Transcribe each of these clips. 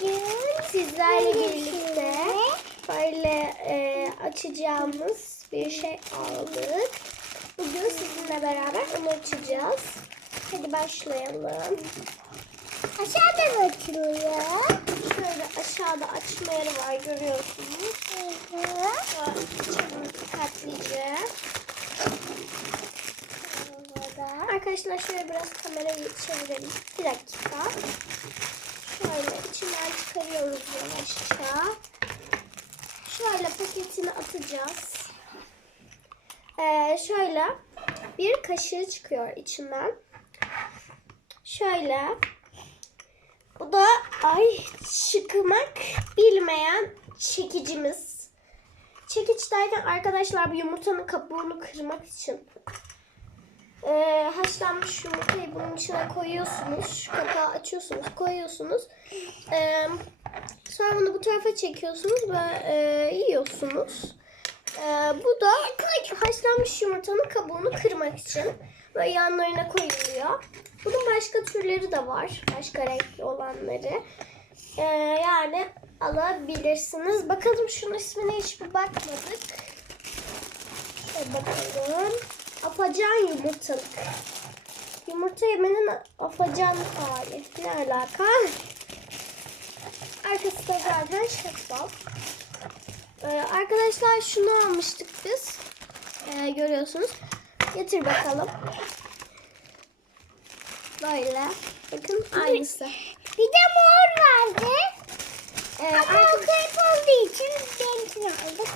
Bugün Sizlerle birlikte böyle e, açacağımız bir şey aldık. Bugün sizinle beraber onu açacağız. Hadi başlayalım. aşağıda mı açılıyor? Şöyle aşağıda açma yeri var görüyorsunuz. Hı. Dikkatlice. Burada. Arkadaşlar şöyle biraz kamerayı çevirelim. Bir dakika. Çıkarıyoruz yavaşça. Şöyle paketini atacağız. Ee, şöyle bir kaşığı çıkıyor içinden. Şöyle. Bu da ay çıkmak bilmeyen çekicimiz. Çekiç derken arkadaşlar bir yumurtanın kabuğunu kırmak için ee, haşlanmış yumurtayı bunun içine koyuyorsunuz. Kapağı açıyorsunuz, koyuyorsunuz. Ee, sonra bunu bu tarafa çekiyorsunuz ve e, yiyorsunuz. Ee, bu da haşlanmış yumurtanın kabuğunu kırmak için. Böyle yanlarına koyuluyor. Bunun başka türleri de var. Başka renkli olanları. Ee, yani alabilirsiniz. Bakalım şunun ismine hiç bakmadık. Şöyle bakalım. Afacan yumurtalık. Yumurta yemenin afacan hali. Ne alaka? Arkası da zaten şeffaf. Ee, arkadaşlar şunu almıştık biz. Ee, görüyorsunuz. Getir bakalım. Böyle. Bakın aynısı. Bir de mor vardı. Ee, Ama o kayıp olduğu için benimkini aldık.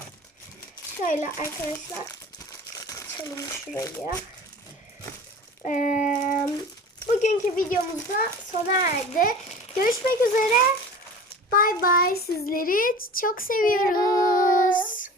Şöyle arkadaşlar. Açalım şurayı. Ee, bugünkü videomuz da sona erdi. Görüşmek üzere. Bay bay. Sizleri çok seviyoruz.